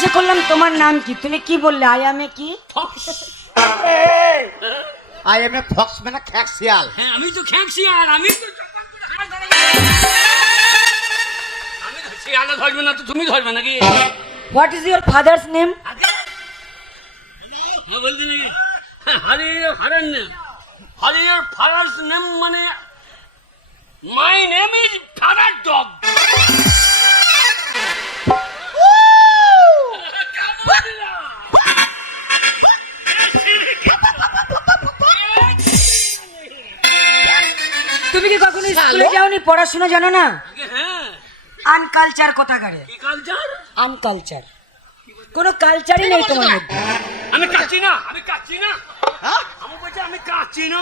জিজ্ঞাসা করলাম তোমার নাম কি, তুমি কি বললে? আই এম এ কি? আই এম এ ফক্স মানে খ্যাকশিয়াল। হ্যাঁ আমি তো খেয়েছি আর আমি তো শিয়ালে ধরবে না তো তুমি ধরবে নাকি? What is your father's name? বলতে নাকি হারের নেম, হারিয়ার ফাদার্স নেম মানে my name is father dog. তুমি কি কখনো স্কুলে যাওনি, পড়াশোনা জানো না? হ্যাঁ আনকালচার কোথাকারে? কি কালচার? আনকালচার, কোনো কালচারই নেই তোমার মধ্যে। আমি কাচ্ছি না, আমি কাচ্ছি না, আমি বলছি আমি কাচ্ছি না।